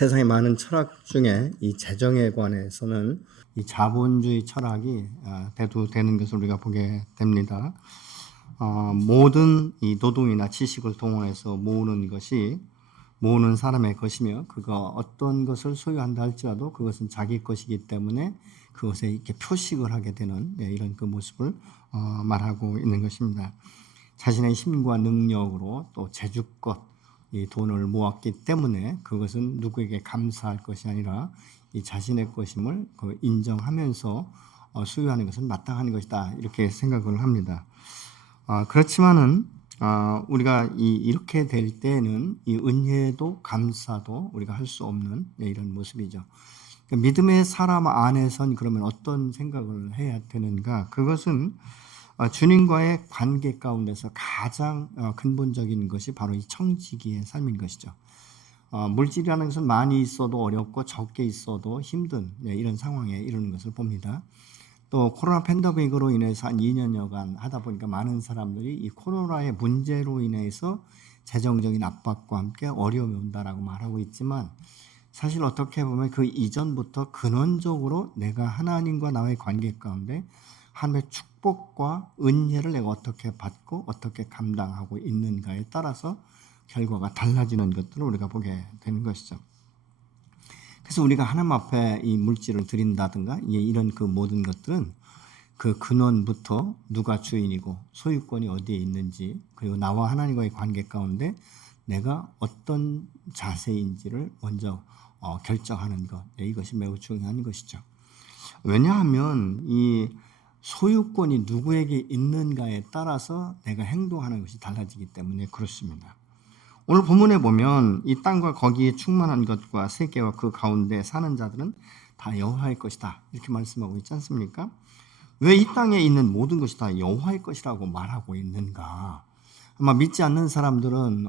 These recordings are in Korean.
세상의 많은 철학 중에 이 재정에 관해서는 이 자본주의 철학이 대두되는 것을 우리가 보게 됩니다. 모든 이 노동이나 지식을 동원해서 모으는 사람의 것이며, 그가 어떤 것을 소유한다 할지라도 그것은 자기 것이기 때문에 그것에 이렇게 표식을 하게 되는 이런 그 모습을 말하고 있는 것입니다. 자신의 힘과 능력으로 또 재주껏 이 돈을 모았기 때문에 그것은 누구에게 감사할 것이 아니라 이 자신의 것임을 인정하면서 소유하는 것은 마땅한 것이다, 이렇게 생각을 합니다. 그렇지만은 우리가 이렇게 될 때는 이 은혜도 감사도 우리가 할 수 없는 이런 모습이죠. 믿음의 사람 안에선 그러면 어떤 생각을 해야 되는가? 그것은 주님과의 관계 가운데서 가장 근본적인 것이 바로 이 청지기의 삶인 것이죠. 물질이라는 것은 많이 있어도 어렵고 적게 있어도 힘든 이런 상황에 이르는 것을 봅니다. 또 코로나 팬데믹으로 인해서 한 2년여간 하다 보니까 많은 사람들이 이 코로나의 문제로 인해서 재정적인 압박과 함께 어려움이 온다라고 말하고 있지만, 사실 어떻게 보면 그 이전부터 근원적으로 내가 하나님과 나의 관계 가운데 하나님의 축복과 은혜를 내가 어떻게 받고 어떻게 감당하고 있는가에 따라서 결과가 달라지는 것들을 우리가 보게 되는 것이죠. 그래서 우리가 하나님 앞에 이 물질을 드린다든가 이런 그 모든 것들은 그 근원부터 누가 주인이고 소유권이 어디에 있는지, 그리고 나와 하나님과의 관계 가운데 내가 어떤 자세인지를 먼저 결정하는 것, 이것이 매우 중요한 것이죠. 왜냐하면 이 소유권이 누구에게 있는가에 따라서 내가 행동하는 것이 달라지기 때문에 그렇습니다. 오늘 본문에 보면 이 땅과 거기에 충만한 것과 세계와 그 가운데 사는 자들은 다 여호와의 것이다, 이렇게 말씀하고 있지 않습니까? 왜 이 땅에 있는 모든 것이 다 여호와의 것이라고 말하고 있는가? 아마 믿지 않는 사람들은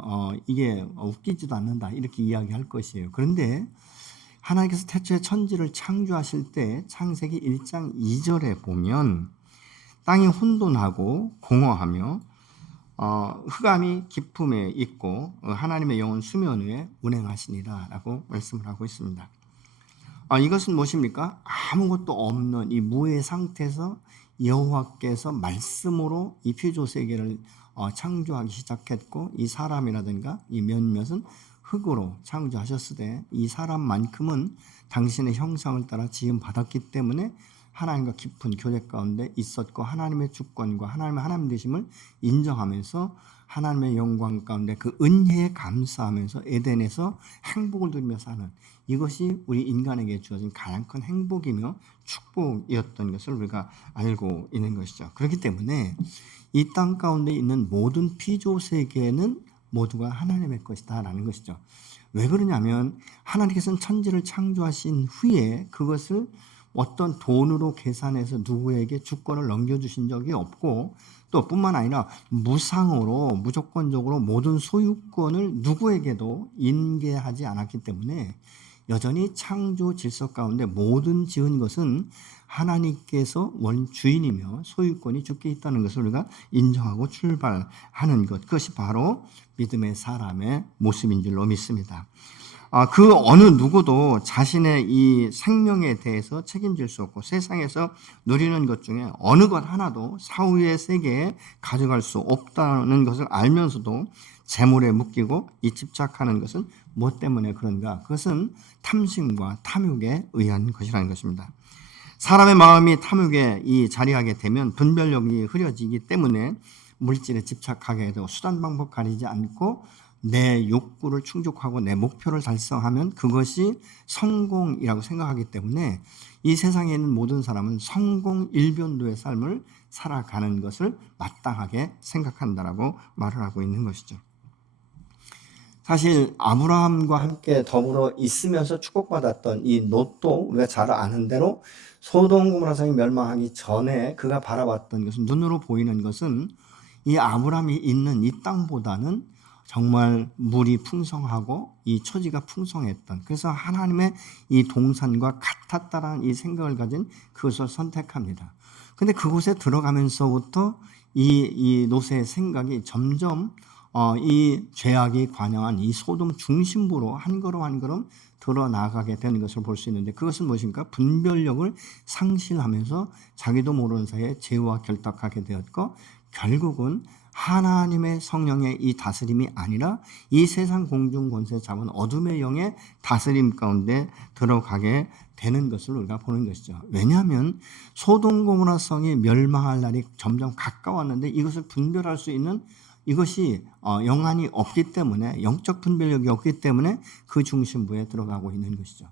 이게 웃기지도 않는다, 이렇게 이야기할 것이에요. 그런데 하나님께서 태초에 천지를 창조하실 때 창세기 1장 2절에 보면 땅이 혼돈하고 공허하며 흑암이 깊음에 있고 하나님의 영은 수면 위에 운행하시니라 라고 말씀을 하고 있습니다. 이것은 무엇입니까? 아무것도 없는 이 무의 상태에서 여호와께서 말씀으로 이 피조 세계를 창조하기 시작했고, 이 사람이라든가 이 몇몇은 흙으로 창조하셨으되 이 사람만큼은 당신의 형상을 따라 지음 받았기 때문에 하나님과 깊은 교제 가운데 있었고, 하나님의 주권과 하나님 되심을 인정하면서 하나님의 영광 가운데 그 은혜에 감사하면서 에덴에서 행복을 누리며 사는, 이것이 우리 인간에게 주어진 가장 큰 행복이며 축복이었던 것을 우리가 알고 있는 것이죠. 그렇기 때문에 이 땅 가운데 있는 모든 피조 세계는 모두가 하나님의 것이다 라는 것이죠. 왜 그러냐면 하나님께서는 천지를 창조하신 후에 그것을 어떤 돈으로 계산해서 누구에게 주권을 넘겨주신 적이 없고, 또 뿐만 아니라 무상으로 무조건적으로 모든 소유권을 누구에게도 인계하지 않았기 때문에 여전히 창조 질서 가운데 모든 지은 것은 하나님께서 원주인이며 소유권이 주께 있다는 것을 우리가 인정하고 출발하는 것, 그것이 바로 믿음의 사람의 모습인 줄로 믿습니다. 그 어느 누구도 자신의 이 생명에 대해서 책임질 수 없고, 세상에서 누리는 것 중에 어느 것 하나도 사후의 세계에 가져갈 수 없다는 것을 알면서도 재물에 묶이고 이 집착하는 것은 무엇 때문에 그런가? 그것은 탐심과 탐욕에 의한 것이라는 것입니다. 사람의 마음이 탐욕에 자리하게 되면 분별력이 흐려지기 때문에 물질에 집착하게 되고, 수단 방법 가리지 않고 내 욕구를 충족하고 내 목표를 달성하면 그것이 성공이라고 생각하기 때문에 이 세상에 있는 모든 사람은 성공 일변도의 삶을 살아가는 것을 마땅하게 생각한다라고 말을 하고 있는 것이죠. 사실 아브라함과 함께 더불어 있으면서 축복받았던 이 롯도 우리가 잘 아는 대로 소돔 고모라 성이 멸망하기 전에 그가 바라봤던 것은, 눈으로 보이는 것은 이 아브라함이 있는 이 땅보다는 정말 물이 풍성하고 이 초지가 풍성했던, 그래서 하나님의 이 동산과 같았다라는 이 생각을 가진 그것을 선택합니다. 근데 그곳에 들어가면서부터 이 롯의 생각이 점점 이 죄악이 관영한 이 소돔 중심부로 한 걸음 한 걸음 드러나가게 되는 것을 볼 수 있는데, 그것은 무엇입니까? 분별력을 상실하면서 자기도 모르는 사이에 죄와 결탁하게 되었고, 결국은 하나님의 성령의 이 다스림이 아니라 이 세상 공중 권세 잡은 어둠의 영의 다스림 가운데 들어가게 되는 것을 우리가 보는 것이죠. 왜냐하면 소돔 고모라 성이 멸망할 날이 점점 가까웠는데 이것을 분별할 수 있는 이것이 영안이 없기 때문에, 영적 분별력이 없기 때문에 그 중심부에 들어가고 있는 것이죠.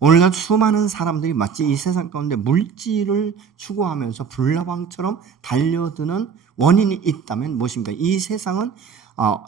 오늘날 수많은 사람들이 마치 이 세상 가운데 물질을 추구하면서 불나방처럼 달려드는 원인이 있다면 무엇입니까? 이 세상은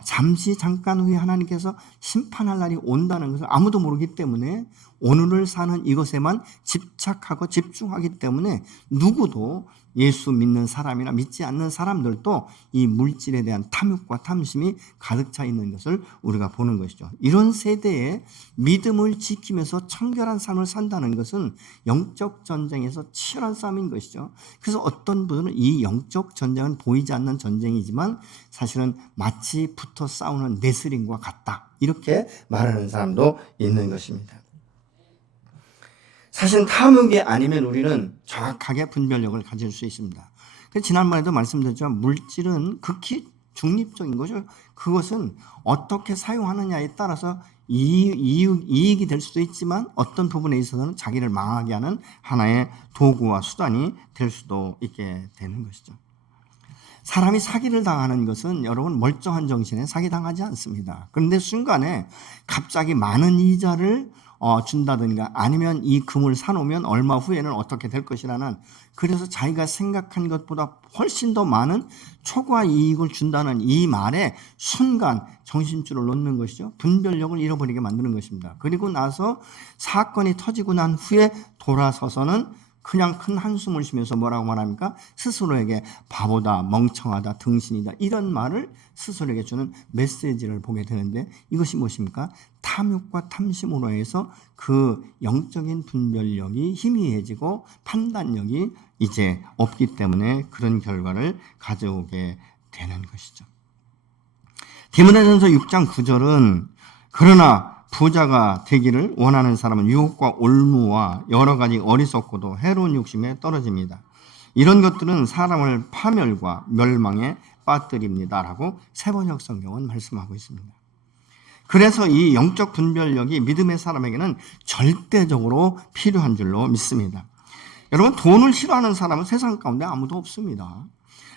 잠시 잠깐 후에 하나님께서 심판할 날이 온다는 것을 아무도 모르기 때문에 오늘을 사는 이것에만 집착하고 집중하기 때문에 누구도, 예수 믿는 사람이나 믿지 않는 사람들도 이 물질에 대한 탐욕과 탐심이 가득 차 있는 것을 우리가 보는 것이죠. 이런 세대에 믿음을 지키면서 청결한 삶을 산다는 것은 영적 전쟁에서 치열한 싸움인 것이죠. 그래서 어떤 분은 이 영적 전쟁은 보이지 않는 전쟁이지만 사실은 마치 붙어 싸우는 레슬링과 같다, 이렇게 말하는 사람도 있는 것입니다. 사실 탐욕이 아니면 우리는 정확하게 분별력을 가질 수 있습니다. 지난번에도 말씀드렸지만 물질은 극히 중립적인 거죠. 그것은 어떻게 사용하느냐에 따라서 이익이 될 수도 있지만 어떤 부분에 있어서는 자기를 망하게 하는 하나의 도구와 수단이 될 수도 있게 되는 것이죠. 사람이 사기를 당하는 것은 여러분 멀쩡한 정신에 사기당하지 않습니다. 그런데 순간에 갑자기 많은 이자를 준다든가 아니면 이 금을 사놓으면 얼마 후에는 어떻게 될 것이라는, 그래서 자기가 생각한 것보다 훨씬 더 많은 초과 이익을 준다는 이 말에 순간 정신줄을 놓는 것이죠. 분별력을 잃어버리게 만드는 것입니다. 그리고 나서 사건이 터지고 난 후에 돌아서서는 그냥 큰 한숨을 쉬면서 뭐라고 말합니까? 스스로에게 바보다, 멍청하다, 등신이다, 이런 말을 스스로에게 주는 메시지를 보게 되는데, 이것이 무엇입니까? 탐욕과 탐심으로 해서 그 영적인 분별력이 희미해지고 판단력이 이제 없기 때문에 그런 결과를 가져오게 되는 것이죠. 디모데전서 6장 9절은 그러나 부자가 되기를 원하는 사람은 유혹과 올무와 여러 가지 어리석고도 해로운 욕심에 떨어집니다. 이런 것들은 사람을 파멸과 멸망에 빠뜨립니다라고 세번역 성경은 말씀하고 있습니다. 그래서 이 영적 분별력이 믿음의 사람에게는 절대적으로 필요한 줄로 믿습니다. 여러분, 돈을 싫어하는 사람은 세상 가운데 아무도 없습니다.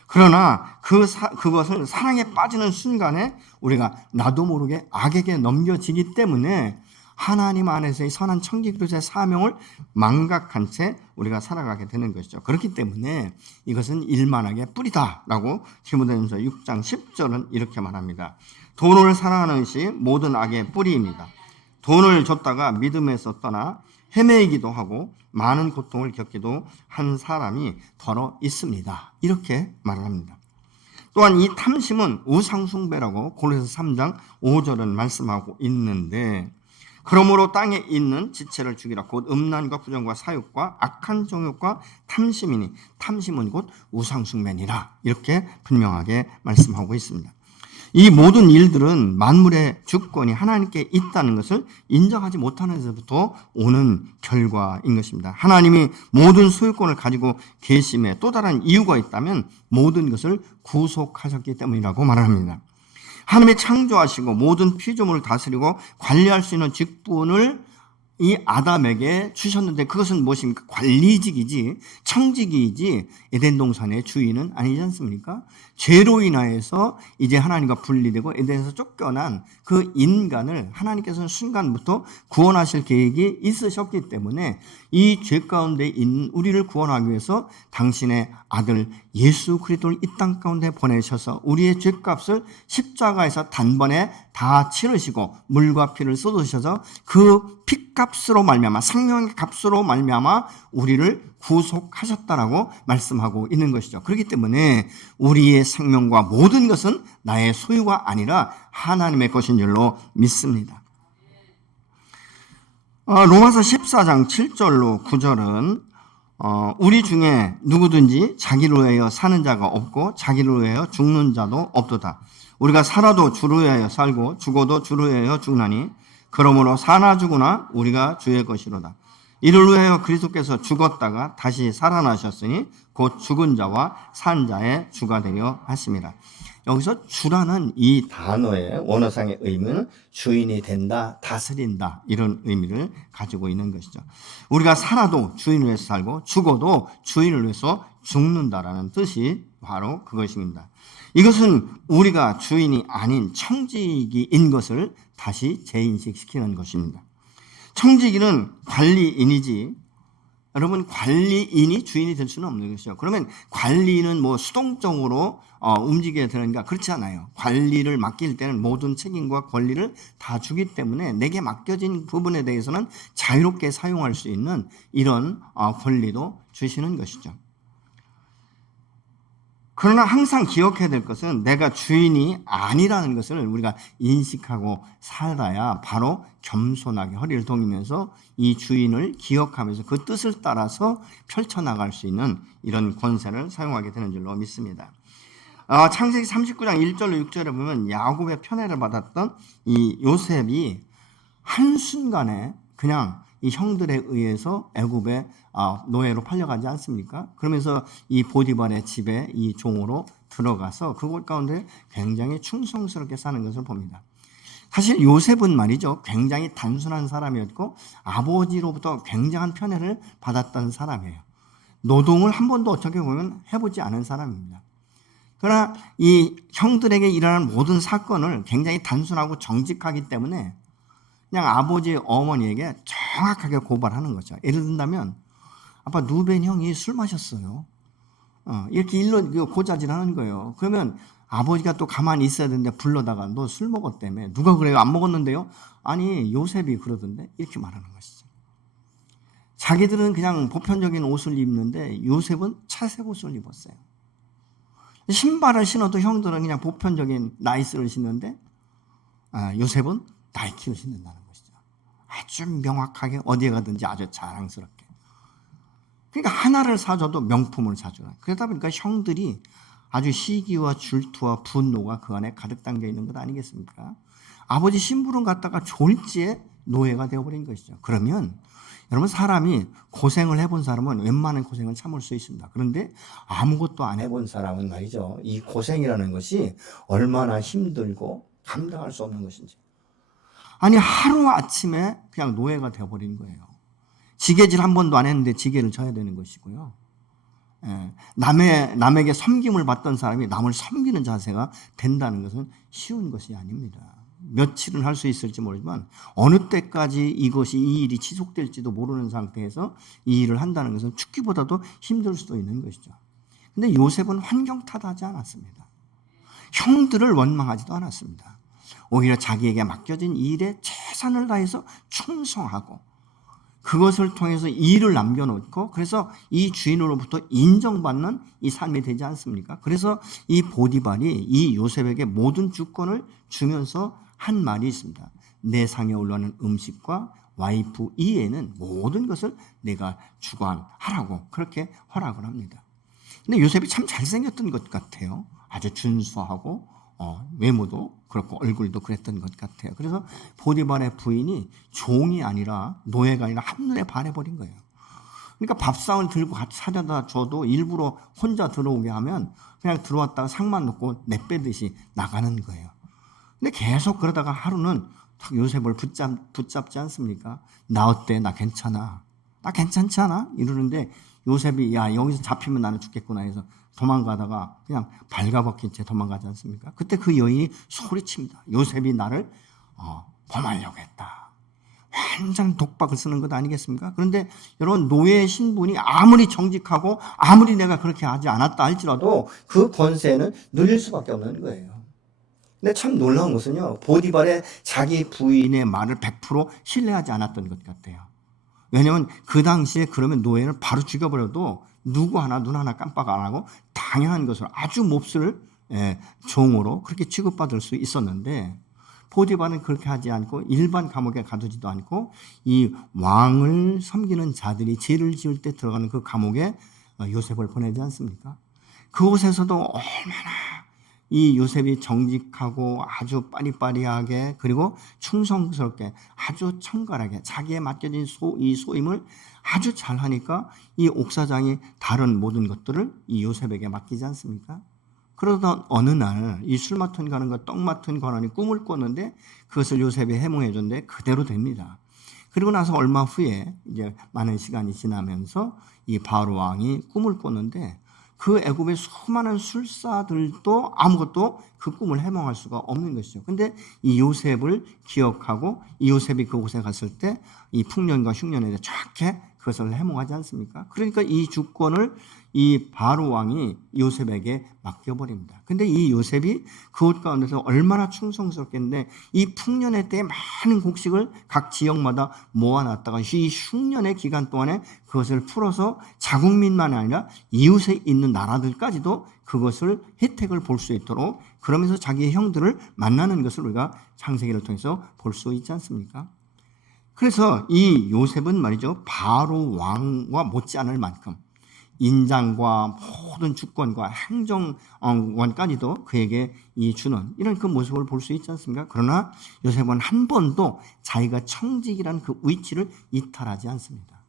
그러나 그것을 사랑에 빠지는 순간에 우리가 나도 모르게 악에게 넘겨지기 때문에 하나님 안에서의 선한 청지기로서의 사명을 망각한 채 우리가 살아가게 되는 것이죠. 그렇기 때문에 이것은 일만하게 뿌리다라고 디모데전서 6장 10절은 이렇게 말합니다. 돈을 사랑하는 것이 모든 악의 뿌리입니다. 돈을 줬다가 믿음에서 떠나 헤매이기도 하고 많은 고통을 겪기도 한 사람이 더러 있습니다. 이렇게 말을 합니다. 또한 이 탐심은 우상숭배라고 고린도서 3장 5절은 말씀하고 있는데, 그러므로 땅에 있는 지체를 죽이라. 곧 음란과 부정과 사욕과 악한 정욕과 탐심이니 탐심은 곧 우상숭배니라. 이렇게 분명하게 말씀하고 있습니다. 이 모든 일들은 만물의 주권이 하나님께 있다는 것을 인정하지 못하는 데서부터 오는 결과인 것입니다. 하나님이 모든 소유권을 가지고 계심에 또 다른 이유가 있다면 모든 것을 구속하셨기 때문이라고 말합니다. 하나님이 창조하시고 모든 피조물을 다스리고 관리할 수 있는 직분을 이 아담에게 주셨는데, 그것은 무엇입니까? 관리직이지 청직이지 에덴 동산의 주인은 아니지 않습니까? 죄로 인하여서 이제 하나님과 분리되고 에덴에서 쫓겨난 그 인간을 하나님께서는 순간부터 구원하실 계획이 있으셨기 때문에 이 죄 가운데 있는 우리를 구원하기 위해서 당신의 아들 예수 그리스도를 이 땅 가운데 보내셔서 우리의 죄값을 십자가에서 단번에 다 치르시고 물과 피를 쏟으셔서 그 피값으로 말미암아, 생명의 값으로 말미암아 우리를 구속하셨다라고 말씀하고 있는 것이죠. 그렇기 때문에 우리의 생명과 모든 것은 나의 소유가 아니라 하나님의 것인 줄로 믿습니다. 로마서 14장 7절로 9절은 우리 중에 누구든지 자기를 위하여 사는 자가 없고 자기를 위하여 죽는 자도 없도다. 우리가 살아도 주를 위하여 살고 죽어도 주를 위하여 죽나니 그러므로 사나 죽으나 우리가 주의 것이로다. 이를 위하여 그리스도께서 죽었다가 다시 살아나셨으니 곧 죽은 자와 산 자의 주가 되려 하심이라. 여기서 주라는 이 단어의 원어상의 의미는 주인이 된다, 다스린다 이런 의미를 가지고 있는 것이죠. 우리가 살아도 주인을 위해서 살고 죽어도 주인을 위해서 죽는다라는 뜻이 바로 그것입니다. 이것은 우리가 주인이 아닌 청지기인 것을 다시 재인식시키는 것입니다. 청지기는 관리인이지, 여러분 관리인이 주인이 될 수는 없는 것이죠. 그러면 관리는 뭐 수동적으로 움직여야 되는가? 그렇지 않아요. 관리를 맡길 때는 모든 책임과 권리를 다 주기 때문에 내게 맡겨진 부분에 대해서는 자유롭게 사용할 수 있는 이런 권리도 주시는 것이죠. 그러나 항상 기억해야 될 것은 내가 주인이 아니라는 것을 우리가 인식하고 살아야 바로 겸손하게 허리를 동이면서 이 주인을 기억하면서 그 뜻을 따라서 펼쳐나갈 수 있는 이런 권세를 사용하게 되는 줄로 믿습니다. 창세기 39장 1절로 6절에 보면 야곱의 편애를 받았던 이 요셉이 한순간에 그냥 이 형들에 의해서 애굽의 노예로 팔려가지 않습니까? 그러면서 이 보디발의 집에 이 종으로 들어가서 그곳 가운데 굉장히 충성스럽게 사는 것을 봅니다. 사실 요셉은 말이죠, 굉장히 단순한 사람이었고 아버지로부터 굉장한 편애를 받았던 사람이에요. 노동을 한 번도 어떻게 보면 해보지 않은 사람입니다. 그러나 이 형들에게 일어나는 모든 사건을 굉장히 단순하고 정직하기 때문에 그냥 아버지 어머니에게 정확하게 고발하는 거죠. 예를 든다면 아빠 누벤 형이 술 마셨어요. 이렇게 일로 고자질하는 거예요. 그러면 아버지가 또 가만히 있어야 되는데 불러다가 너 술 먹었다며. 누가 그래요? 안 먹었는데요? 아니 요셉이 그러던데. 이렇게 말하는 것이죠. 자기들은 그냥 보편적인 옷을 입는데 요셉은 차색 옷을 입었어요. 신발을 신어도 형들은 그냥 보편적인 나이스를 신는데 요셉은 나이키를 신는다는 것이죠. 아주 명확하게 어디에 가든지 아주 자랑스럽게. 그러니까 하나를 사줘도 명품을 사줘요. 그러다 보니까 형들이 아주 시기와 질투와 분노가 그 안에 가득 담겨 있는 것 아니겠습니까? 아버지 심부름 갔다가 졸지에 노예가 되어버린 것이죠. 그러면 여러분 사람이 고생을 해본 사람은 웬만한 고생을 참을 수 있습니다. 그런데 아무것도 안 해본 사람은 말이죠. 이 고생이라는 것이 얼마나 힘들고 감당할 수 없는 것인지. 아니 하루아침에 그냥 노예가 되어버린 거예요. 지게질 한 번도 안 했는데 지게를 져야 되는 것이고요. 남에게 섬김을 받던 사람이 남을 섬기는 자세가 된다는 것은 쉬운 것이 아닙니다. 며칠은 할 수 있을지 모르지만 어느 때까지 이 일이 지속될지도 모르는 상태에서 이 일을 한다는 것은 죽기보다도 힘들 수도 있는 것이죠. 근데 요셉은 환경 탓하지 않았습니다. 형들을 원망하지도 않았습니다. 오히려 자기에게 맡겨진 일에 최선을 다해서 충성하고 그것을 통해서 일을 남겨놓고 그래서 이 주인으로부터 인정받는 이 삶이 되지 않습니까? 그래서 이 보디발이 이 요셉에게 모든 주권을 주면서 한 말이 있습니다. 내 상에 올라오는 음식과 와이프 이외에는 모든 것을 내가 주관하라고 그렇게 허락을 합니다. 근데 요셉이 참 잘생겼던 것 같아요. 아주 준수하고 외모도 그렇고 얼굴도 그랬던 것 같아요. 그래서 보디발의 부인이 종이 아니라 노예가 아니라 한눈에 반해버린 거예요. 그러니까 밥상을 들고 같이 사려다 줘도 일부러 혼자 들어오게 하면 그냥 들어왔다가 상만 놓고 내빼듯이 나가는 거예요. 근데 계속 그러다가 하루는 요셉을 붙잡지 않습니까? 나 어때? 나 괜찮아. 나 괜찮지 않아? 이러는데 요셉이 야 여기서 잡히면 나는 죽겠구나 해서 도망가다가 그냥 발가벗긴 채 도망가지 않습니까? 그때 그 여인이 소리칩니다. 요셉이 나를 범하려고 했다. 완전 독박을 쓰는 것 아니겠습니까? 그런데 여러분 노예의 신분이 아무리 정직하고 아무리 내가 그렇게 하지 않았다 할지라도 그 권세는 누릴 수밖에 없는 거예요. 근데 참 놀라운 것은요. 보디발의 자기 부인의 말을 100% 신뢰하지 않았던 것 같아요. 왜냐하면 그 당시에 그러면 노예를 바로 죽여버려도 누구 하나 눈 하나 깜빡 안 하고 당연한 것으로 아주 몹쓸 종으로 그렇게 취급받을 수 있었는데 보디발은 그렇게 하지 않고 일반 감옥에 가두지도 않고 이 왕을 섬기는 자들이 죄를 지을 때 들어가는 그 감옥에 요셉을 보내지 않습니까? 그곳에서도 얼마나 이 요셉이 정직하고 아주 빠리빠리하게 그리고 충성스럽게 아주 청결하게 자기에 맡겨진 이 소임을 아주 잘하니까 이 옥사장이 다른 모든 것들을 이 요셉에게 맡기지 않습니까? 그러던 어느 날 이 술 맡은 관원과 떡 맡은 관원이 꿈을 꿨는데 그것을 요셉이 해몽해 줬는데 그대로 됩니다. 그리고 나서 얼마 후에 이제 많은 시간이 지나면서 이 바로 왕이 꿈을 꿨는데 그 애굽의 수많은 술사들도 아무것도 그 꿈을 해몽할 수가 없는 것이죠. 근데 이 요셉을 기억하고 이 요셉이 그곳에 갔을 때 이 풍년과 흉년에 대해 정확히 그것을 해몽하지 않습니까? 그러니까 이 주권을 이 바로 왕이 요셉에게 맡겨버립니다. 근데 이 요셉이 그곳 가운데서 얼마나 충성스럽겠는데 이 풍년의 때에 많은 곡식을 각 지역마다 모아놨다가 이 흉년의 기간 동안에 그것을 풀어서 자국민만이 아니라 이웃에 있는 나라들까지도 그것을 혜택을 볼 수 있도록 그러면서 자기의 형들을 만나는 것을 우리가 창세기를 통해서 볼 수 있지 않습니까? 그래서 이 요셉은 말이죠, 바로 왕과 못지않을 만큼 인장과 모든 주권과 행정관까지도 그에게 주는 이런 그 모습을 볼 수 있지 않습니까? 그러나 요셉은 한 번도 자기가 청직이라는 그 위치를 이탈하지 않습니다.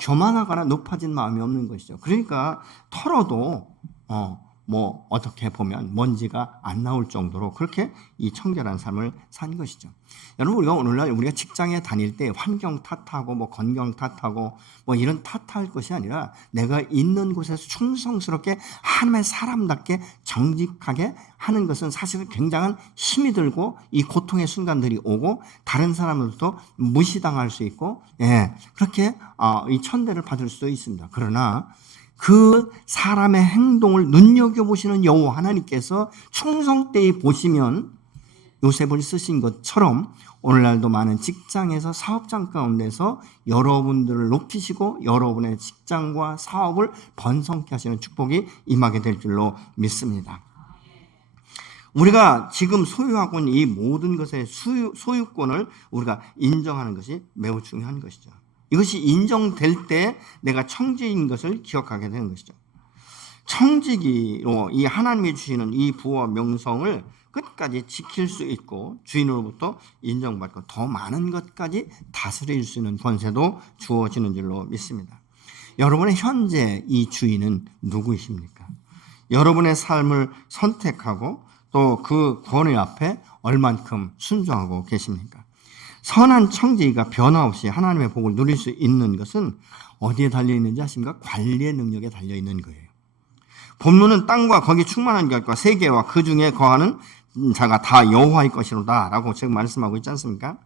교만하거나 높아진 마음이 없는 것이죠. 그러니까 털어도 어떻게 보면 먼지가 안 나올 정도로 그렇게 이 청결한 삶을 산 것이죠. 여러분, 우리가 오늘날 우리가 직장에 다닐 때 환경 탓하고 건경 탓하고 이런 탓할 것이 아니라 내가 있는 곳에서 충성스럽게 하나님의 사람답게 정직하게 하는 것은 사실은 굉장한 힘이 들고 이 고통의 순간들이 오고 다른 사람들도 무시당할 수 있고 그렇게 이 천대를 받을 수도 있습니다. 그러나 그 사람의 행동을 눈여겨보시는 여호와 하나님께서 충성되이 보시면 요셉을 쓰신 것처럼 오늘날도 많은 직장에서 사업장 가운데서 여러분들을 높이시고 여러분의 직장과 사업을 번성케 하시는 축복이 임하게 될 줄로 믿습니다. 우리가 지금 소유하고 있는 이 모든 것의 소유권을 우리가 인정하는 것이 매우 중요한 것이죠. 이것이 인정될 때 내가 청직인 것을 기억하게 되는 것이죠. 청지기로 이 하나님이 주시는 이 부와 명성을 끝까지 지킬 수 있고 주인으로부터 인정받고 더 많은 것까지 다스릴 수 있는 권세도 주어지는 줄로 믿습니다. 여러분의 현재 이 주인은 누구이십니까? 여러분의 삶을 선택하고 또 그 권위 앞에 얼만큼 순종하고 계십니까? 선한 청지기가 변화없이 하나님의 복을 누릴 수 있는 것은 어디에 달려있는지 아십니까? 관리의 능력에 달려있는 거예요. 본문은 땅과 거기 충만한 것과 세계와 그 중에 거하는 자가 다 여호와의 것이로다 라고 지금 말씀하고 있지 않습니까?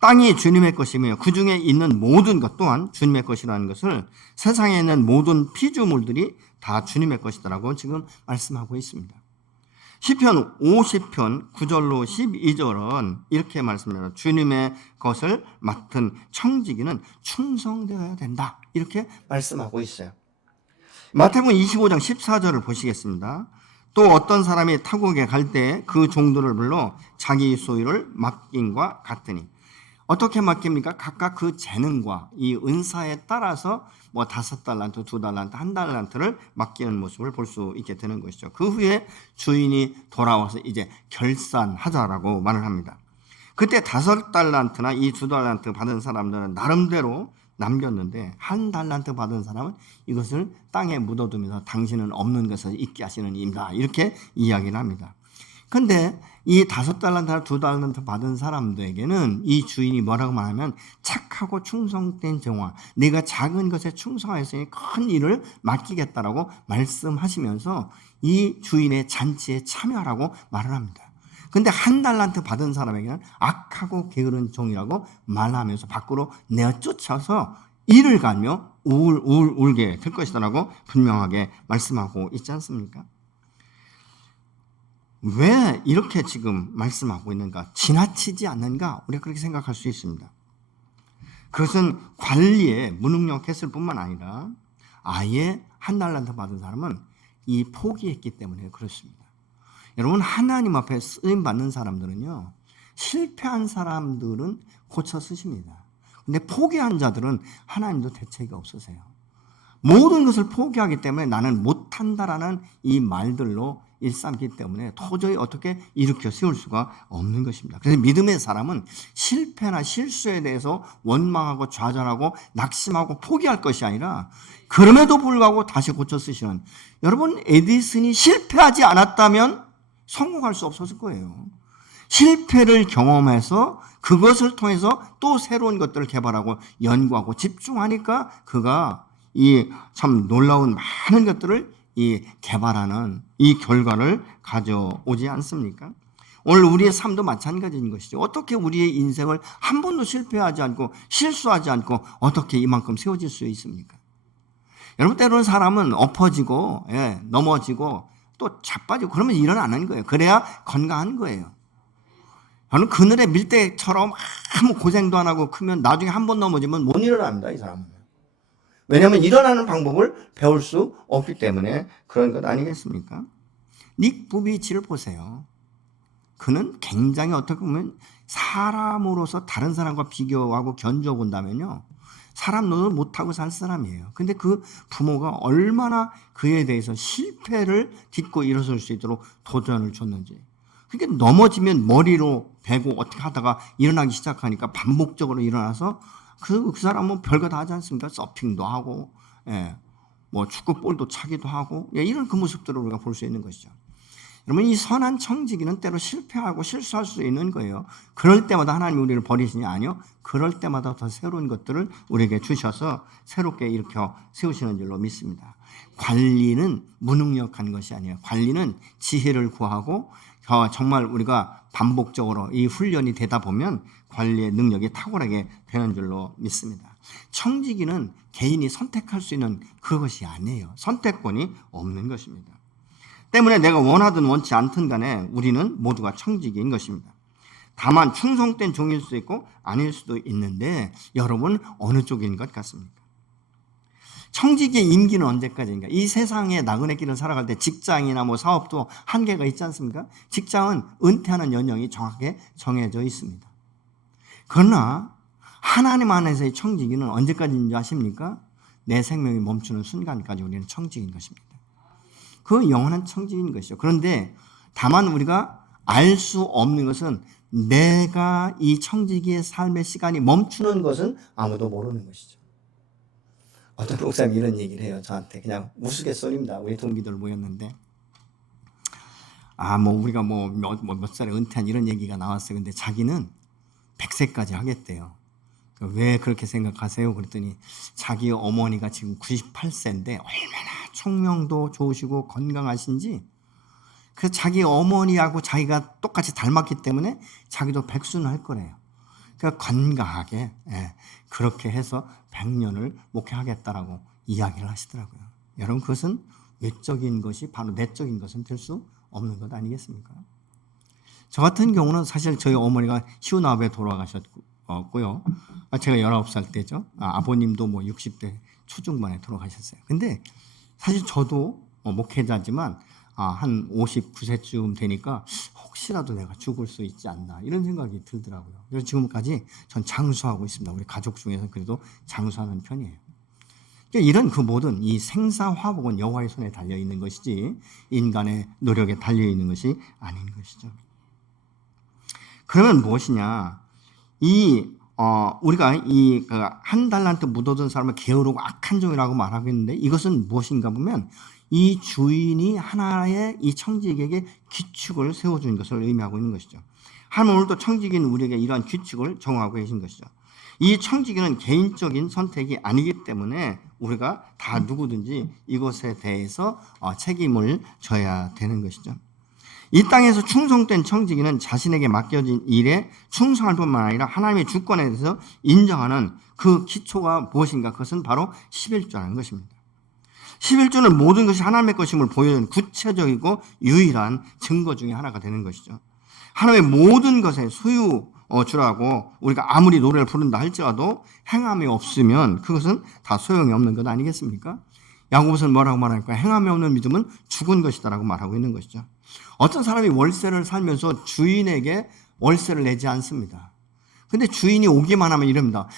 땅이 주님의 것이며 그 중에 있는 모든 것 또한 주님의 것이라는 것을 세상에 있는 모든 피조물들이 다 주님의 것이다라고 지금 말씀하고 있습니다. 시편 50편 9절로 12절은 이렇게 말씀합니다. 주님의 것을 맡은 청지기는 충성되어야 된다. 이렇게 말씀하고 있어요. 마태복음 25장 14절을 보시겠습니다. 또 어떤 사람이 타국에 갈 때 그 종들을 불러 자기 소유를 맡김과 같으니 어떻게 맡깁니까? 각각 그 재능과 이 은사에 따라서 5달란트, 2달란트, 1달란트를 맡기는 모습을 볼 수 있게 되는 것이죠. 그 후에 주인이 돌아와서 이제 결산하자라고 말을 합니다. 그때 5달란트나 이 2달란트 받은 사람들은 나름대로 남겼는데 1달란트 받은 사람은 이것을 땅에 묻어두면서 당신은 없는 것을 잊게 하시는 이입니다. 이렇게 이야기를 합니다. 근데 이 5달란트나 2달란트 받은 사람들에게는 이 주인이 뭐라고 말하면 착하고 충성된 종아, 내가 작은 것에 충성하였으니 큰 일을 맡기겠다라고 말씀하시면서 이 주인의 잔치에 참여하라고 말을 합니다. 근데 1달란트 받은 사람에게는 악하고 게으른 종이라고 말하면서 밖으로 내쫓아서 이를 갈며 울게 될 것이다라고 분명하게 말씀하고 있지 않습니까? 왜 이렇게 지금 말씀하고 있는가? 지나치지 않는가? 우리가 그렇게 생각할 수 있습니다. 그것은 관리에 무능력했을 뿐만 아니라 아예 1달란트 받은 사람은 이 포기했기 때문에 그렇습니다. 여러분, 하나님 앞에 쓰임 받는 사람들은요, 실패한 사람들은 고쳐 쓰십니다. 근데 포기한 자들은 하나님도 대책이 없으세요. 모든 것을 포기하기 때문에 나는 못한다라는 이 말들로 일삼기 때문에 도저히 어떻게 일으켜 세울 수가 없는 것입니다. 그래서 믿음의 사람은 실패나 실수에 대해서 원망하고 좌절하고 낙심하고 포기할 것이 아니라 그럼에도 불구하고 다시 고쳐 쓰시는, 여러분 에디슨이 실패하지 않았다면 성공할 수 없었을 거예요. 실패를 경험해서 그것을 통해서 또 새로운 것들을 개발하고 연구하고 집중하니까 그가 이 참 놀라운 많은 것들을 이 개발하는 이 결과를 가져오지 않습니까? 오늘 우리의 삶도 마찬가지인 것이죠. 어떻게 우리의 인생을 한 번도 실패하지 않고 실수하지 않고 어떻게 이만큼 세워질 수 있습니까? 여러분, 때로는 사람은 엎어지고 넘어지고 또 자빠지고 그러면 일어나는 거예요. 그래야 건강한 거예요. 저는 그늘에 밀대처럼 아무 고생도 안 하고 크면 나중에 한 번 넘어지면 못 일어납니다, 이 사람은. 왜냐하면 일어나는 방법을 배울 수 없기 때문에 그런 것 아니겠습니까? 닉 부비치를 보세요. 그는 굉장히 어떻게 보면 사람으로서 다른 사람과 비교하고 견주어 본다면요, 사람 노릇을 못하고 살 사람이에요. 근데 그 부모가 얼마나 그에 대해서 실패를 딛고 일어설 수 있도록 도전을 줬는지. 그러니까 넘어지면 머리로 베고 어떻게 하다가 일어나기 시작하니까 반복적으로 일어나서 그 사람은 별거 다 하지 않습니까? 서핑도 하고, 뭐 축구 볼도 차기도 하고, 이런 그 모습들을 우리가 볼 수 있는 것이죠. 여러분, 이 선한 청지기는 때로 실패하고 실수할 수 있는 거예요. 그럴 때마다 하나님이 우리를 버리시냐? 아니요. 그럴 때마다 더 새로운 것들을 우리에게 주셔서 새롭게 일으켜 세우시는 줄로 믿습니다. 관리는 무능력한 것이 아니에요. 관리는 지혜를 구하고 정말 우리가 반복적으로 이 훈련이 되다 보면 관리의 능력이 탁월하게 되는 줄로 믿습니다. 청지기는 개인이 선택할 수 있는 그것이 아니에요. 선택권이 없는 것입니다. 때문에 내가 원하든 원치 않든 간에 우리는 모두가 청지기인 것입니다. 다만 충성된 종일 수도 있고 아닐 수도 있는데 여러분 어느 쪽인 것 같습니까? 청지기의 임기는 언제까지인가? 이 세상에 나그네 길을 살아갈 때 직장이나 뭐 사업도 한계가 있지 않습니까? 직장은 은퇴하는 연령이 정확하게 정해져 있습니다. 그러나 하나님 안에서의 청지기는 언제까지인지 아십니까? 내 생명이 멈추는 순간까지 우리는 청지기인 것입니다. 그 영원한 청지기인 것이죠. 그런데 다만 우리가 알 수 없는 것은 내가 이 청지기의 삶의 시간이 멈추는 것은 아무도 모르는 것이죠. 어떤 목사님이 이런 얘기를 해요. 저한테 그냥 우스갯소리입니다. 우리 동기들 모였는데 우리가 몇 살에 은퇴한 이런 얘기가 나왔어요. 근데 자기는 100세까지 하겠대요. 왜 그렇게 생각하세요? 그랬더니 자기 어머니가 지금 98세인데 얼마나 총명도 좋으시고 건강하신지, 그래서 자기 어머니하고 자기가 똑같이 닮았기 때문에 자기도 백수는 할 거래요. 그러니까 건강하게 그렇게 해서 100년을 목회하겠다라고 이야기를 하시더라고요. 여러분, 그것은 외적인 것이 바로 내적인 것은 될 수 없는 것 아니겠습니까? 저 같은 경우는 사실 저희 어머니가 시운아베에 돌아가셨고요. 제가 19살 때죠. 아버님도 60대 초중반에 돌아가셨어요. 근데 사실 저도 목회자지만 한 59세쯤 되니까 혹시라도 내가 죽을 수 있지 않나 이런 생각이 들더라고요. 그래서 지금까지 전 장수하고 있습니다. 우리 가족 중에서 그래도 장수하는 편이에요. 그러니까 이런 그 모든 이 생사화복은 여호와의 손에 달려 있는 것이지 인간의 노력에 달려 있는 것이 아닌 것이죠. 그러면 무엇이냐? 우리가 한 달란트 묻어둔 사람을 게으르고 악한 종이라고 말하고 있는데 이것은 무엇인가 보면 이 주인이 하나의 이 청지기에게 규칙을 세워준 것을 의미하고 있는 것이죠. 하나님 오늘도 청지기는 우리에게 이러한 규칙을 정하고 계신 것이죠. 이 청지기는 개인적인 선택이 아니기 때문에 우리가 다 누구든지 이것에 대해서 책임을 져야 되는 것이죠. 이 땅에서 충성된 청지기는 자신에게 맡겨진 일에 충성할 뿐만 아니라 하나님의 주권에 대해서 인정하는 그 기초가 무엇인가? 그것은 바로 11조라는 것입니다. 11조는 모든 것이 하나님의 것임을 보여주는 구체적이고 유일한 증거 중에 하나가 되는 것이죠. 하나님의 모든 것에 소유주라고 우리가 아무리 노래를 부른다 할지라도 행함이 없으면 그것은 다 소용이 없는 것 아니겠습니까? 야고보서는 뭐라고 말할까요? 행함이 없는 믿음은 죽은 것이다라고 말하고 있는 것이죠. 어떤 사람이 월세를 살면서 주인에게 월세를 내지 않습니다. 근데 주인이 오기만 하면 이럽니다.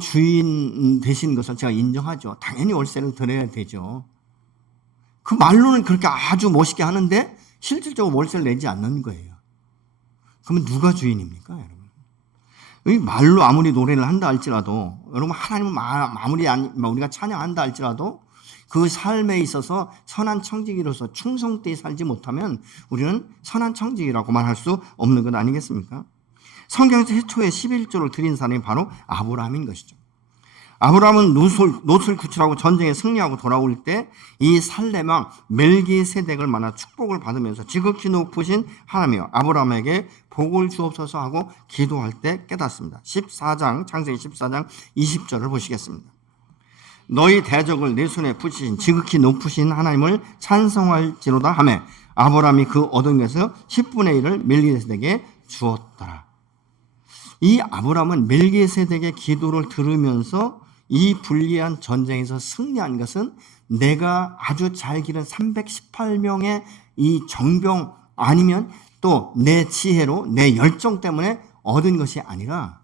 주인 되신 것을 제가 인정하죠. 당연히 월세를 드려야 되죠. 그 말로는 그렇게 아주 멋있게 하는데 실질적으로 월세를 내지 않는 거예요. 그러면 누가 주인입니까, 여러분? 이 말로 아무리 노래를 한다 할지라도, 여러분 하나님은 아무리 우리가 찬양한다 할지라도 그 삶에 있어서 선한 청지기로서 충성되이 살지 못하면 우리는 선한 청지기라고 말할 수 없는 것 아니겠습니까? 성경 최초의 11조를 드린 사람이 바로 아브라함인 것이죠. 아브라함은 롯을 구출하고 전쟁에 승리하고 돌아올 때 이 살레망 멜기세덱을 만나 축복을 받으면서 지극히 높으신 하나님이여 아브라함에게 복을 주옵소서 하고 기도할 때 깨닫습니다. 창세기 14장 20절을 보시겠습니다. 너희 대적을 내 손에 붙이신 지극히 높으신 하나님을 찬송할지로다 하매 아브라함이 그 얻은 것에서 10분의 1을 멜기세덱에게 주었더라. 이 아브라함은 멜기세덱의 기도를 들으면서 이 불리한 전쟁에서 승리한 것은 내가 아주 잘 기른 318명의 이 정병 아니면 또 내 지혜로 내 열정 때문에 얻은 것이 아니라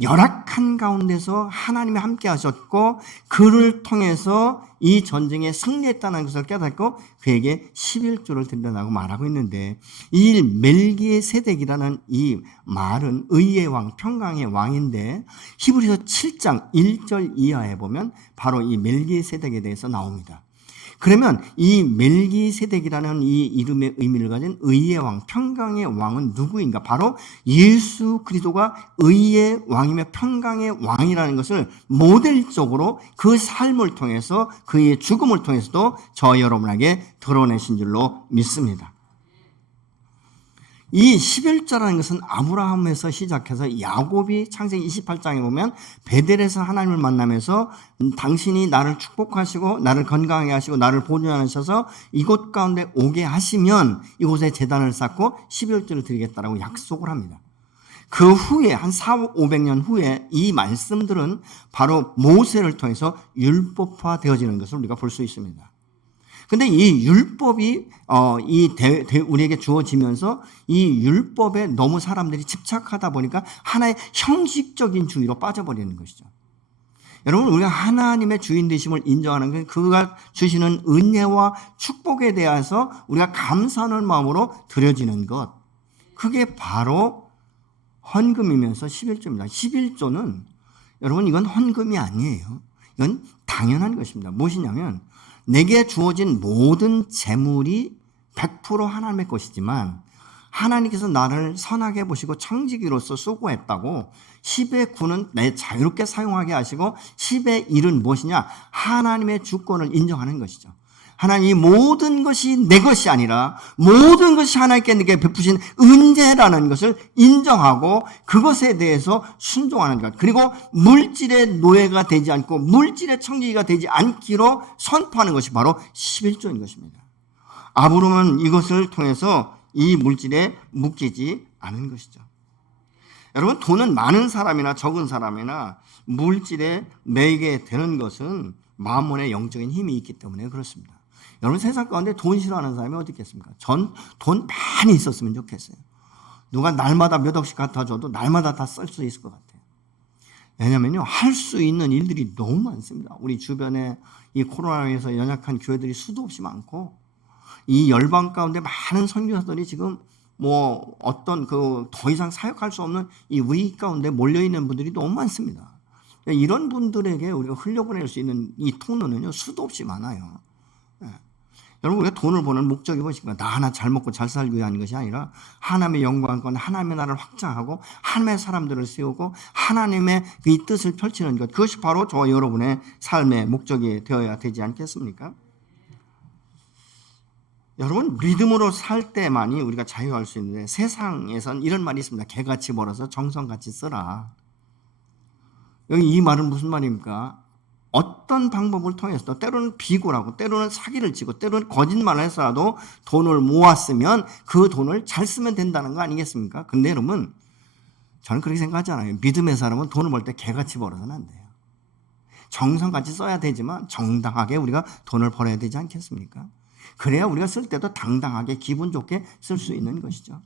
열악한 가운데서 하나님이 함께 하셨고 그를 통해서 이 전쟁에 승리했다는 것을 깨닫고 그에게 11조를 드린다고 말하고 있는데 이 멜기세덱이라는 이 말은 의의 왕, 평강의 왕인데 히브리서 7장 1절 이하에 보면 바로 이 멜기세덱에 대해서 나옵니다. 그러면 이 멜기세덱이라는 이 이름의 의미를 가진 의의 왕, 평강의 왕은 누구인가? 바로 예수 그리스도가 의의 왕이며 평강의 왕이라는 것을 모델적으로 그 삶을 통해서 그의 죽음을 통해서도 저 여러분에게 드러내신 줄로 믿습니다. 이 11조라는 것은 아브라함에서 시작해서 야곱이 창세기 28장에 보면 베델에서 하나님을 만나면서 당신이 나를 축복하시고 나를 건강하게 하시고 나를 보존하셔서 이곳 가운데 오게 하시면 이곳에 제단을 쌓고 11조를 드리겠다라고 약속을 합니다. 그 후에 한 400-500년 후에 이 말씀들은 바로 모세를 통해서 율법화 되어지는 것을 우리가 볼 수 있습니다. 근데 이 율법이 우리에게 주어지면서 이 율법에 너무 사람들이 집착하다 보니까 하나의 형식적인 주의로 빠져버리는 것이죠. 여러분 우리가 하나님의 주인 되심을 인정하는 건 그가 주시는 은혜와 축복에 대해서 우리가 감사하는 마음으로 드려지는 것. 그게 바로 헌금이면서 11조입니다. 11조는 여러분 이건 헌금이 아니에요. 이건 당연한 것입니다. 무엇이냐면 내게 주어진 모든 재물이 100% 하나님의 것이지만 하나님께서 나를 선하게 보시고 청지기로서 수고했다고 10의 9는 내 자유롭게 사용하게 하시고 10의 1은 무엇이냐? 하나님의 주권을 인정하는 것이죠. 하나님 이 모든 것이 내 것이 아니라 모든 것이 하나님께 내게 베푸신 은혜라는 것을 인정하고 그것에 대해서 순종하는 것. 그리고 물질의 노예가 되지 않고 물질의 청지기가 되지 않기로 선포하는 것이 바로 11조인 것입니다. 아브라함은 이것을 통해서 이 물질에 묶이지 않은 것이죠. 여러분 돈은 많은 사람이나 적은 사람이나 물질에 매이게 되는 것은 마음의 영적인 힘이 있기 때문에 그렇습니다. 여러분 세상 가운데 돈 싫어하는 사람이 어디 있겠습니까? 전 돈 많이 있었으면 좋겠어요. 누가 날마다 몇 억씩 갖다 줘도 날마다 다 쓸 수 있을 것 같아요. 왜냐면요, 할 수 있는 일들이 너무 많습니다. 우리 주변에 이 코로나로 인해서 연약한 교회들이 수도 없이 많고, 이 열방 가운데 많은 선교사들이 지금 뭐 어떤 더 이상 사역할 수 없는 이 위기 가운데 몰려있는 분들이 너무 많습니다. 이런 분들에게 우리가 흘려보낼 수 있는 이 통로는요, 수도 없이 많아요. 여러분 우리가 돈을 버는 목적이 무엇인가? 나 하나 잘 먹고 잘 살기 위한 것이 아니라 하나님의 영광과 하나님의 나라를 확장하고 하나님의 사람들을 세우고 하나님의 이 뜻을 펼치는 것. 그것이 바로 저와 여러분의 삶의 목적이 되어야 되지 않겠습니까? 여러분 믿음으로 살 때만이 우리가 자유할 수 있는데 세상에선 이런 말이 있습니다. 개같이 벌어서 정성같이 쓰라. 여기 이 말은 무슨 말입니까? 어떤 방법을 통해서도 때로는 비굴하고 때로는 사기를 치고 때로는 거짓말을 해서라도 돈을 모았으면 그 돈을 잘 쓰면 된다는 거 아니겠습니까? 근데 여러분 저는 그렇게 생각하지 않아요. 믿음의 사람은 돈을 벌 때 개같이 벌어서는 안 돼요. 정성같이 써야 되지만 정당하게 우리가 돈을 벌어야 되지 않겠습니까? 그래야 우리가 쓸 때도 당당하게 기분 좋게 쓸 수 있는 것이죠.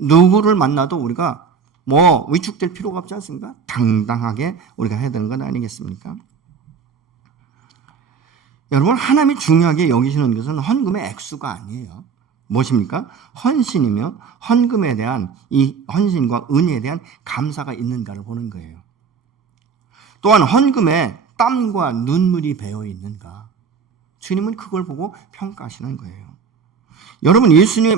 누구를 만나도 우리가 뭐 위축될 필요가 없지 않습니까? 당당하게 우리가 해야 되는 건 아니겠습니까? 여러분, 하나님이 중요하게 여기시는 것은 헌금의 액수가 아니에요. 무엇입니까? 헌신이며 헌금에 대한 이 헌신과 은혜에 대한 감사가 있는가를 보는 거예요. 또한 헌금에 땀과 눈물이 배어 있는가, 주님은 그걸 보고 평가하시는 거예요. 여러분, 예수님이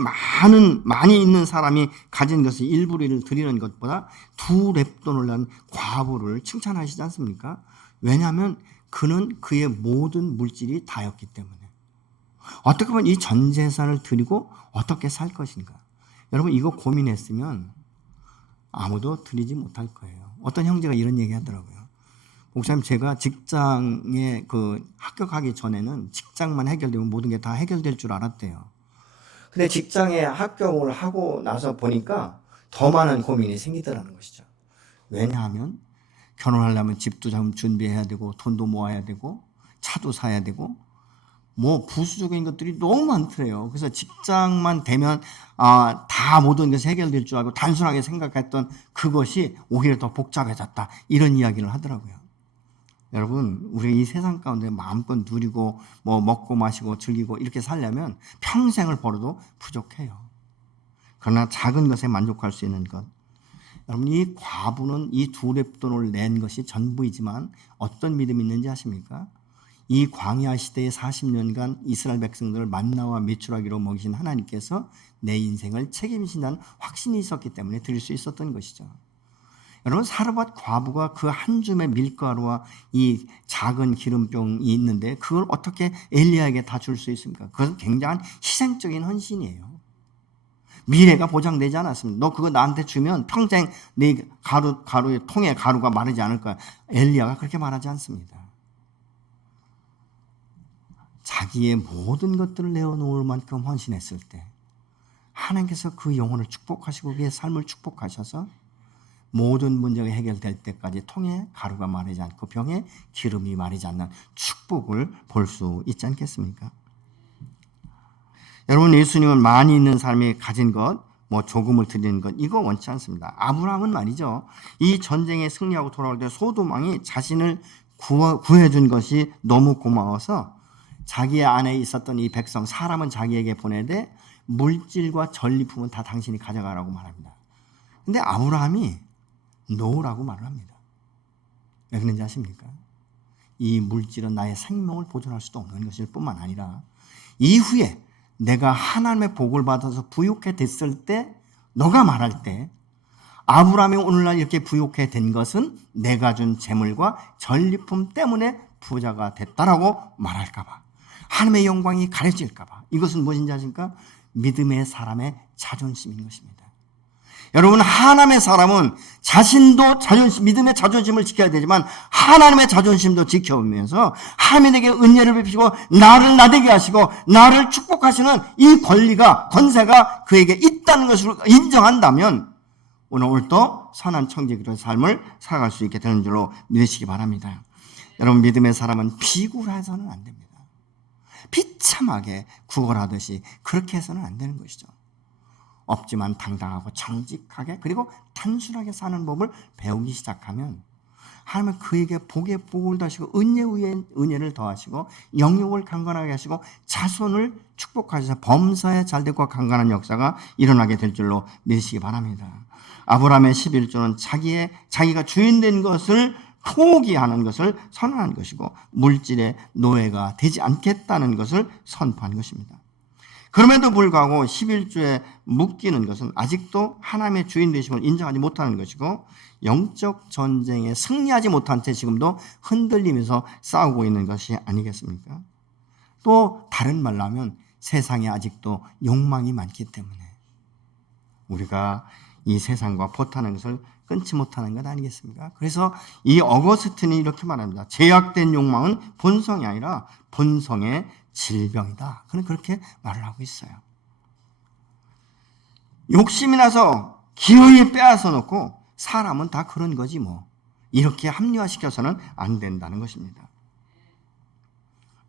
많이 있는 사람이 가진 것을 일부를 드리는 것보다 2렙돈을 낸 과부를 칭찬하시지 않습니까? 왜냐하면 그는 그의 모든 물질이 다였기 때문에. 어떻게 보면 이 전 재산을 드리고 어떻게 살 것인가. 여러분, 이거 고민했으면 아무도 드리지 못할 거예요. 어떤 형제가 이런 얘기 하더라고요. 목사님, 제가 직장에 합격하기 전에는 직장만 해결되면 모든 게 다 해결될 줄 알았대요. 근데 직장에 합격을 하고 나서 보니까 더 많은 고민이 생기더라는 것이죠. 왜냐하면 결혼하려면 집도 좀 준비해야 되고, 돈도 모아야 되고, 차도 사야 되고, 부수적인 것들이 너무 많더래요. 그래서 직장만 되면 다 모든 것이 해결될 줄 알고 단순하게 생각했던 그것이 오히려 더 복잡해졌다, 이런 이야기를 하더라고요. 여러분, 우리 이 세상 가운데 마음껏 누리고 먹고 마시고 즐기고 이렇게 살려면 평생을 벌어도 부족해요. 그러나 작은 것에 만족할 수 있는 것, 여러분, 이 과부는 이 2렙돈을 낸 것이 전부이지만 어떤 믿음이 있는지 아십니까? 이 광야 시대의 40년간 이스라엘 백성들을 만나와 메추라기로 먹이신 하나님께서 내 인생을 책임지신다는 확신이 있었기 때문에 드릴 수 있었던 것이죠. 여러분, 사르밧 과부가 그 한 줌의 밀가루와 이 작은 기름병이 있는데 그걸 어떻게 엘리야에게 다 줄 수 있습니까? 그것은 굉장한 희생적인 헌신이에요. 미래가 보장되지 않았습니다. 너 그거 나한테 주면 평생 네 가루의 통에 가루가 마르지 않을 거야. 엘리야가 그렇게 말하지 않습니다. 자기의 모든 것들을 내어놓을 만큼 헌신했을 때 하나님께서 그 영혼을 축복하시고 그의 삶을 축복하셔서 모든 문제가 해결될 때까지 통에 가루가 마르지 않고 병에 기름이 마르지 않는 축복을 볼 수 있지 않겠습니까? 여러분, 예수님은 많이 있는 사람이 가진 것, 조금을 드리는 것, 이거 원치 않습니다. 아브라함은 말이죠, 이 전쟁에 승리하고 돌아올 때 소돔 왕이 자신을 구해준 것이 너무 고마워서 자기 안에 있었던 이 백성, 사람은 자기에게 보내되 물질과 전리품은 다 당신이 가져가라고 말합니다. 근데 아브라함이 노라고 말을 합니다. 왜 그런지 아십니까? 이 물질은 나의 생명을 보존할 수도 없는 것일 뿐만 아니라 이후에 내가 하나님의 복을 받아서 부유케 됐을 때, 너가 말할 때 아브라함이 오늘날 이렇게 부유케 된 것은 내가 준 재물과 전리품 때문에 부자가 됐다라고 말할까 봐, 하나님의 영광이 가려질까 봐. 이것은 무엇인지 아십니까? 믿음의 사람의 자존심인 것입니다. 여러분, 하나님의 사람은 자신도 믿음의 자존심을 지켜야 되지만 하나님의 자존심도 지켜오면서 하나님에게 은혜를 베푸시고 나를 나되게 하시고 나를 축복하시는 이 권세가 그에게 있다는 것을 인정한다면 오늘도 선한 청지기로의 삶을 살아갈 수 있게 되는 줄로 믿으시기 바랍니다. 여러분, 믿음의 사람은 비굴해서는 안 됩니다. 비참하게 구걸하듯이 그렇게 해서는 안 되는 것이죠. 없지만 당당하고 정직하게 그리고 단순하게 사는 법을 배우기 시작하면 하나님은 그에게 복에 복을 더하시고 은혜에 은혜를 더하시고 영육을 강건하게 하시고 자손을 축복하셔서 범사에 잘되고 강건한 역사가 일어나게 될 줄로 믿으시기 바랍니다. 아브라함의 11조는 자기가 주인된 것을 포기하는 것을 선언한 것이고 물질의 노예가 되지 않겠다는 것을 선포한 것입니다. 그럼에도 불구하고 11조에 묶이는 것은 아직도 하나님의 주인 되심을 인정하지 못하는 것이고 영적 전쟁에 승리하지 못한 채 지금도 흔들리면서 싸우고 있는 것이 아니겠습니까? 또 다른 말로 하면 세상에 아직도 욕망이 많기 때문에 우리가 이 세상과 포탄하는 것을 끊지 못하는 것 아니겠습니까? 그래서 이 어거스틴이 이렇게 말합니다. 제약된 욕망은 본성이 아니라 본성의 질병이다. 그는 그렇게 말을 하고 있어요. 욕심이 나서 기어이 빼앗아 놓고 사람은 다 그런 거지 이렇게 합리화시켜서는 안 된다는 것입니다.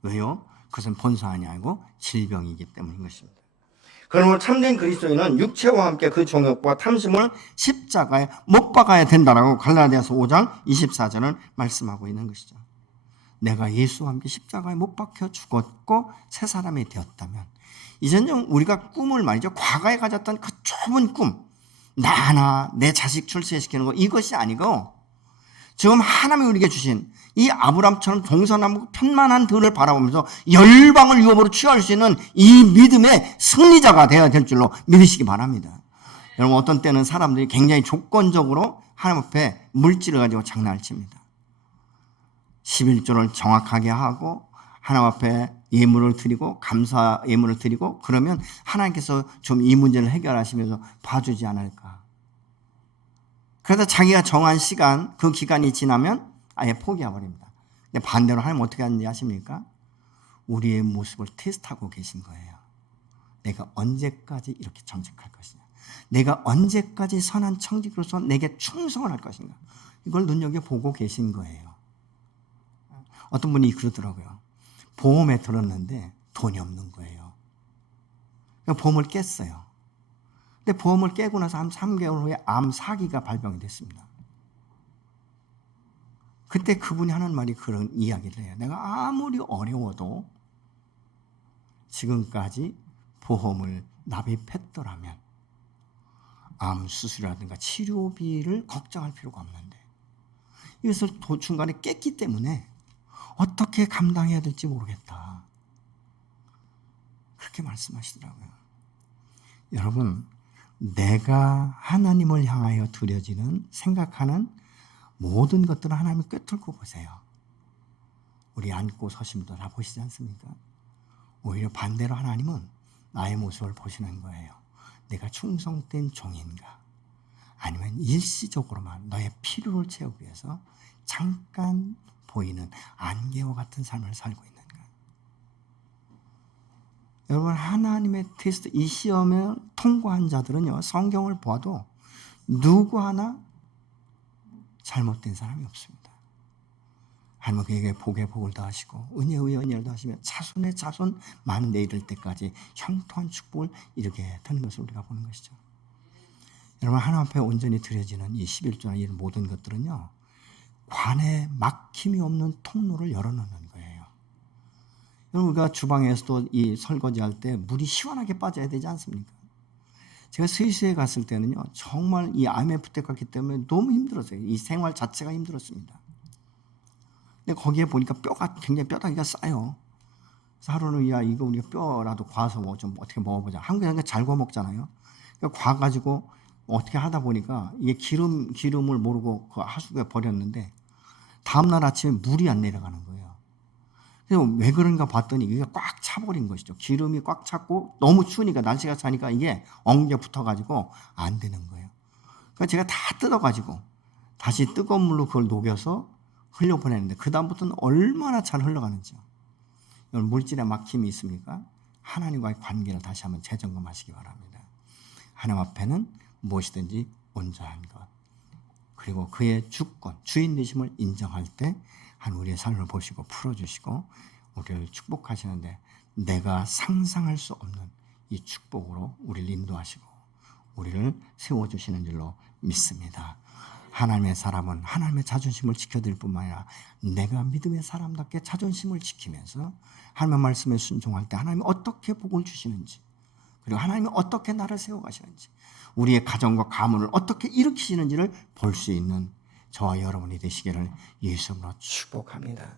왜요? 그것은 본성이 아니고 질병이기 때문인 것입니다. 그러므로 참된 그리스도인은 육체와 함께 그 정욕과 탐심을 십자가에 못 박아야 된다라고 갈라디아서 5장 24절은 말씀하고 있는 것이죠. 내가 예수와 함께 십자가에 못 박혀 죽었고 새 사람이 되었다면 이제는 우리가 꿈을 말이죠. 과거에 가졌던 그 좁은 꿈, 나 하나 내 자식 출세시키는 거 이것이 아니고 지금 하나님이 우리에게 주신 이 아브람처럼 동서남북 편만한 들을 바라보면서 열방을 유업으로 취할 수 있는 이 믿음의 승리자가 되어야 될 줄로 믿으시기 바랍니다. 여러분 어떤 때는 사람들이 굉장히 조건적으로 하나님 앞에 물질을 가지고 장난을 칩니다. 11조를 정확하게 하고 하나님 앞에 예물을 드리고 감사 예물을 드리고 그러면 하나님께서 좀 이 문제를 해결하시면서 봐주지 않을까. 그래서 자기가 정한 시간 그 기간이 지나면 아예 포기해버립니다. 근데 반대로 하나님 어떻게 하는지 아십니까? 우리의 모습을 테스트하고 계신 거예요. 내가 언제까지 이렇게 정직할 것이냐. 내가 언제까지 선한 청직으로서 내게 충성을 할 것인가. 이걸 눈여겨보고 계신 거예요. 어떤 분이 그러더라고요. 보험에 들었는데 돈이 없는 거예요. 그러니까 보험을 깼어요. 근데 보험을 깨고 나서 한 3개월 후에 암 4기가 발병이 됐습니다. 그때 그분이 하는 말이 그런 이야기를 해요. 내가 아무리 어려워도 지금까지 보험을 납입했더라면 암 수술이라든가 치료비를 걱정할 필요가 없는데 이것을 중간에 깼기 때문에 어떻게 감당해야 될지 모르겠다. 그렇게 말씀하시더라고요. 여러분, 내가 하나님을 향하여 드려지는 생각하는 모든 것들을 하나님을 꿰뚫고 보세요. 우리 앉고 서심도 다 보시지 않습니까? 오히려 반대로 하나님은 나의 모습을 보시는 거예요. 내가 충성된 종인가? 아니면 일시적으로만 너의 필요를 채우기 위해서 잠깐 보이는 안개와 같은 삶을 살고 있는가? 여러분 하나님의 테스트 이 시험을 통과한 자들은요 성경을 보아도 누구 하나 잘못된 사람이 없습니다. 하나님은 그에게 복에 복을 더하시고 은혜의 은혜를 더하시며 자손의 자손만 내이를 때까지 형통한 축복을 이루게 되는 것을 우리가 보는 것이죠. 여러분 하나님 앞에 온전히 드려지는 이 11조나 이런 모든 것들은요 관에 막힘이 없는 통로를 열어놓는 거예요. 여러분 우리가 주방에서도 이 설거지할 때 물이 시원하게 빠져야 되지 않습니까? 제가 스위스에 갔을 때는요 정말 이 IMF 때 갔기 때문에 너무 힘들었어요. 이 생활 자체가 힘들었습니다. 근데 거기에 보니까 뼈가 굉장히 뼈다귀가 싸요. 그래서 하루는 야 이거 우리가 뼈라도 과서 뭐 좀 어떻게 먹어보자. 한국에서는 잘 구워 먹잖아요. 그러니까 과가지고 어떻게 하다 보니까 이게 기름을 모르고 그 하수구에 버렸는데 다음날 아침에 물이 안 내려가는 거예요. 그래서 왜 그런가 봤더니 이게 꽉 차버린 것이죠. 기름이 꽉 찼고 너무 추우니까 날씨가 차니까 이게 엉겨 붙어가지고 안 되는 거예요. 그러니까 제가 다 뜯어가지고 다시 뜨거운 물로 그걸 녹여서 흘려보내는데 그 다음부터는 얼마나 잘 흘러가는지요. 물질에 막힘이 있습니까? 하나님과의 관계를 다시 한번 재점검하시기 바랍니다. 하나님 앞에는 무엇이든지 온전한 것 그리고 그의 주권, 주인 되심을 인정할 때 하나님 우리의 삶을 보시고 풀어주시고 우리를 축복하시는데 내가 상상할 수 없는 이 축복으로 우리를 인도하시고 우리를 세워주시는 줄로 믿습니다. 하나님의 사람은 하나님의 자존심을 지켜드릴 뿐만 아니라 내가 믿음의 사람답게 자존심을 지키면서 하나님의 말씀에 순종할 때 하나님이 어떻게 복을 주시는지 그리고 하나님이 어떻게 나를 세워가시는지 우리의 가정과 가문을 어떻게 일으키시는지를 볼 수 있는 저와 여러분이 되시기를 예수 이름으로 축복합니다.